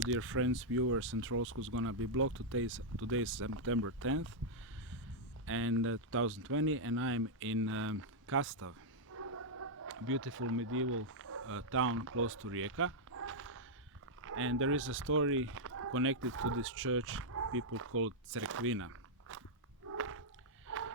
Hello dear friends, viewers and trolls who's gonna be blocked. Today is September 10th and 2020, and I'm in Kastav, beautiful medieval town close to Rijeka. And there is a story connected to this church people call Crkvina.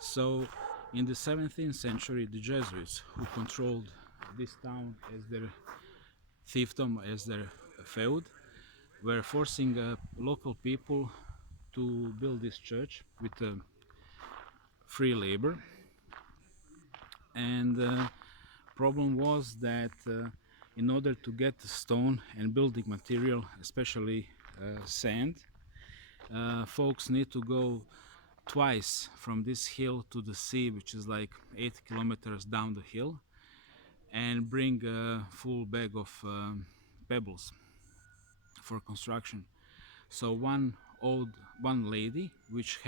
So in the 17th century, the Jesuits, who controlled this town as their fiefdom, as their feud, were forcing local people to build this church with free labor. And problem was that in order to get the stone and building material, especially sand, folks need to go twice from this hill to the sea, which is like 8 kilometers down the hill, and bring a full bag of pebbles for construction. So one lady, which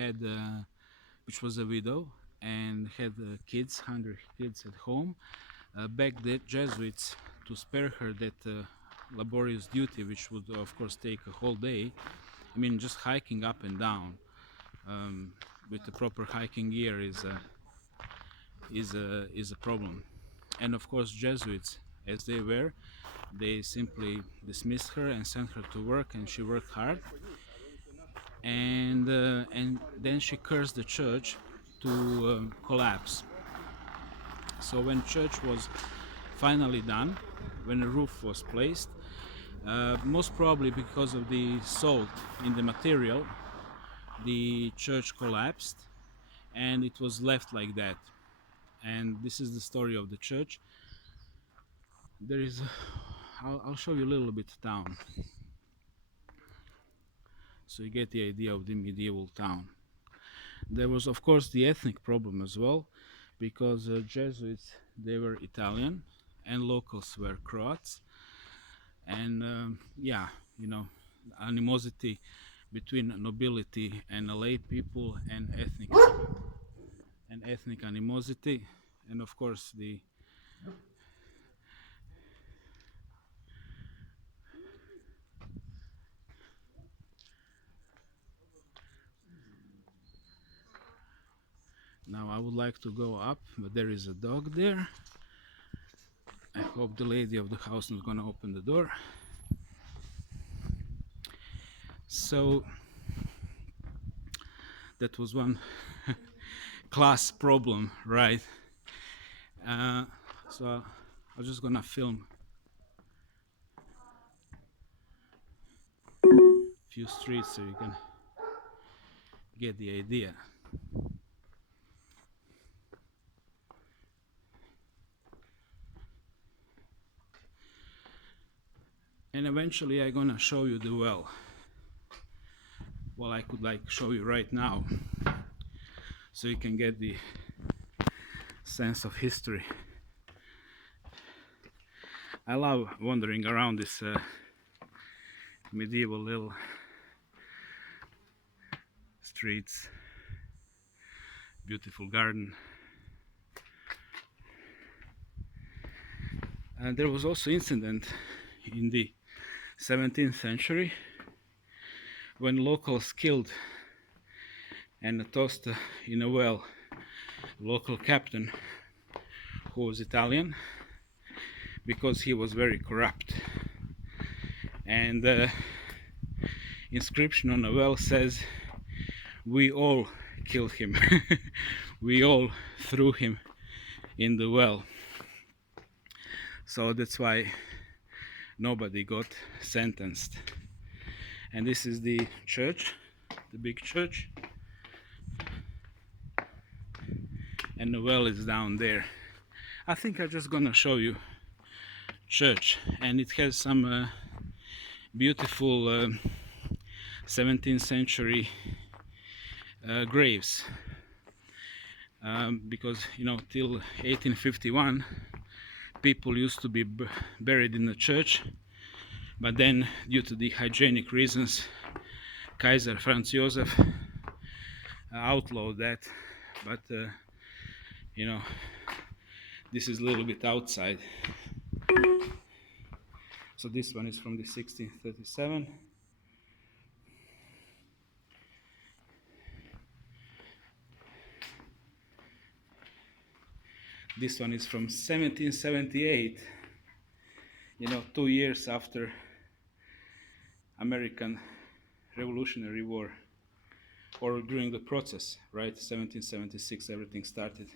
was a widow and had kids, hungry kids at home, begged the Jesuits to spare her that laborious duty, which would of course take a whole day. I mean, just hiking up and down with the proper hiking gear is a problem. And of course, Jesuits, as they were, they simply dismissed her and sent her to work, and she worked hard. And then she cursed the church to collapse. So when church was finally done, when the roof was placed, most probably because of the salt in the material, the church collapsed and it was left like that. And this is the story of the church. There is I'll show you a little bit town, so you get the idea of the medieval town. There was of course the ethnic problem as well, because Jesuits, they were Italian and locals were Croats. And yeah, you know, animosity between nobility and lay people, and ethnic animosity. And of course the now I would like to go up, but there is a dog there. I hope the lady of the house not gonna open the door. So that was one class problem, right? So I'm just gonna film a few streets so you can get the idea. And eventually I'm gonna show you the well. Well, I could like show you right now, so you can get the sense of history. I love wandering around this medieval little streets, beautiful garden. And there was also incident in the 17th century when locals killed and tossed in a well local captain who was Italian, because he was very corrupt. And the inscription on the well says, "We all killed him." We all threw him in the well. So that's why nobody got sentenced. And this is the church, the big church, and the well is down there. I think I'm just gonna show you church, and it has some beautiful 17th century graves, because you know, till 1851 people used to be buried in the church, but then due to the hygienic reasons, Kaiser Franz Joseph outlawed that. But you know, this is a little bit outside. So this one is from the 1637. This one is from 1778, 2 years after American Revolutionary War, or during the process, right? 1776 everything started.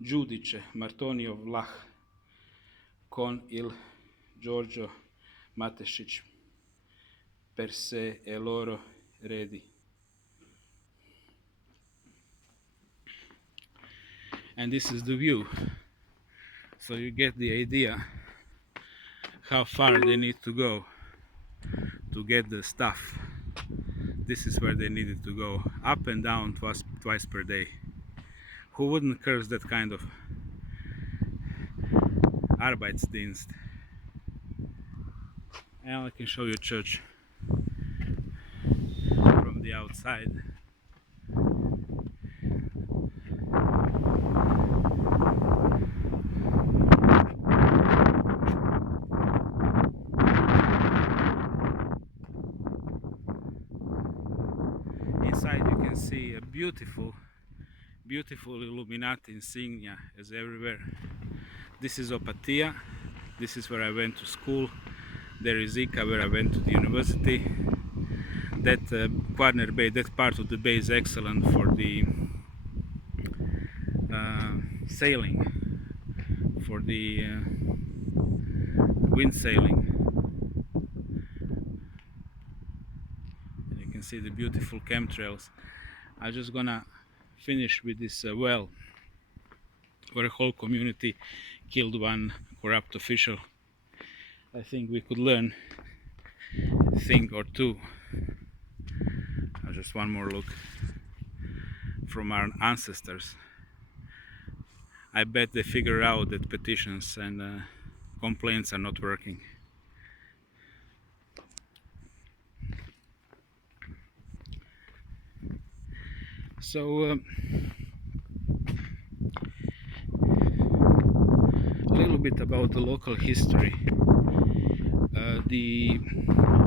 Giudice Martonio Vlah con il Giorgio Matešić per se e loro redi. And this is the view, so you get the idea how far they need to go to get the stuff. This is where they needed to go, up and down twice per day. Who wouldn't curse that kind of Arbeitsdienst? And I can show you church from the outside. Inside you can see a beautiful Illuminati insignia as everywhere. This is Opatija. This is where I went to school. There is Rijeka, where I went to the university. That Kvarner Bay, that part of the bay is excellent for the sailing, for the wind sailing. And you can see the beautiful chemtrails. I'm just gonna finish with this well, where a whole community killed one corrupt official. I think we could learn a thing or two. Just one more look from our ancestors. I bet they figure out that petitions and complaints are not working. So a little bit about the local history. The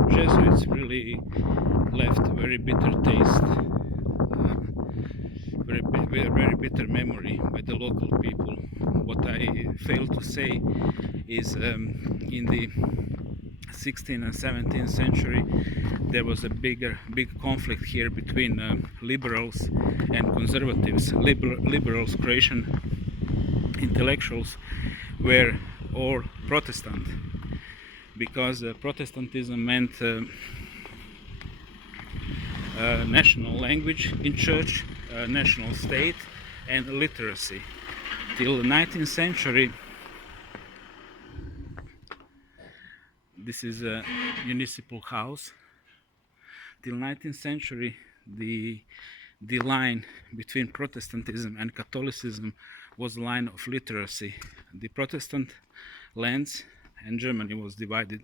Jesuits really left a very bitter taste, very bitter memory by the local people. What I failed to say is in the 16th and 17th century there was a big conflict here between liberals and conservatives. Liberals, Croatian intellectuals, were all Protestant, because Protestantism meant national language in church, national state, and literacy. Till the 19th century, this is a municipal house. Till 19th century, the line between Protestantism and Catholicism was the line of literacy. The Protestant lands, and Germany was divided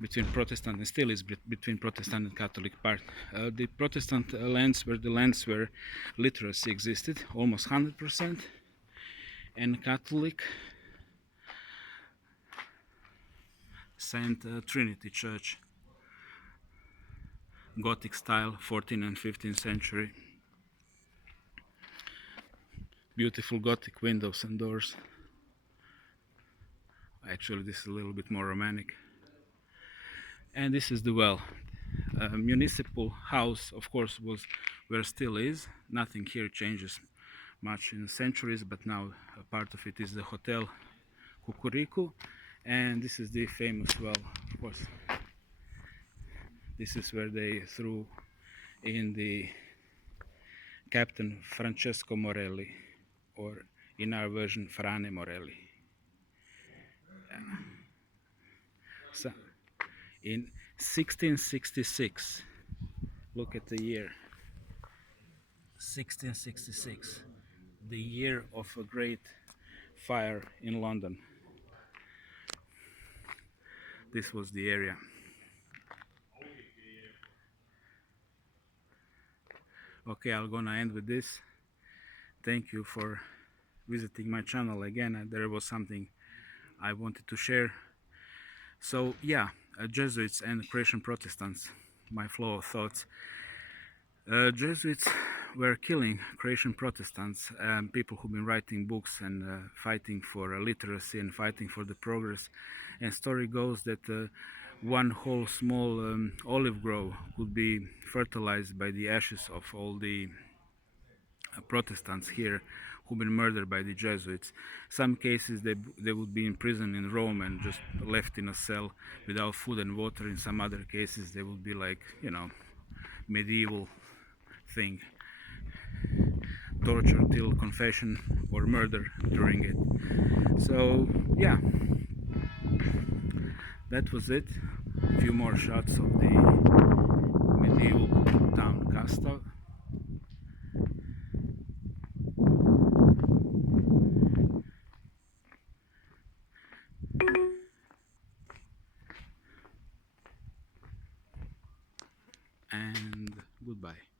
between Protestant, and still is between Protestant and Catholic part. The Protestant lands were the lands where literacy existed, almost 100%, and Catholic, Saint Trinity Church, Gothic style, 14th and 15th century. Beautiful Gothic windows and doors. Actually, this is a little bit more romantic. And this is the well. Municipal house, of course, was where still is. Nothing here changes much in centuries, but now a part of it is the Hotel Kukuriku, and this is the famous well, of course. This is where they threw in the Kapetan Frane Morelli, or in our version, Frane Morelli. So, in 1666, look at the year, 1666, the year of a great fire in London. This was the area. Okay, I'm gonna end with this. Thank you for visiting my channel again. There was something I wanted to share. So yeah, Jesuits and Croatian Protestants, my flow of thoughts. Jesuits were killing Croatian Protestants, people who've been writing books and fighting for literacy and fighting for the progress. And story goes that one whole small olive grove could be fertilized by the ashes of all the Protestants here who've been murdered by the Jesuits. Some cases they would be in prison in Rome and just left in a cell without food and water. In some other cases they would be like, medieval thing, torture till confession or murder during it. So yeah, that was it. A few more shots of the medieval town Kastav. And goodbye.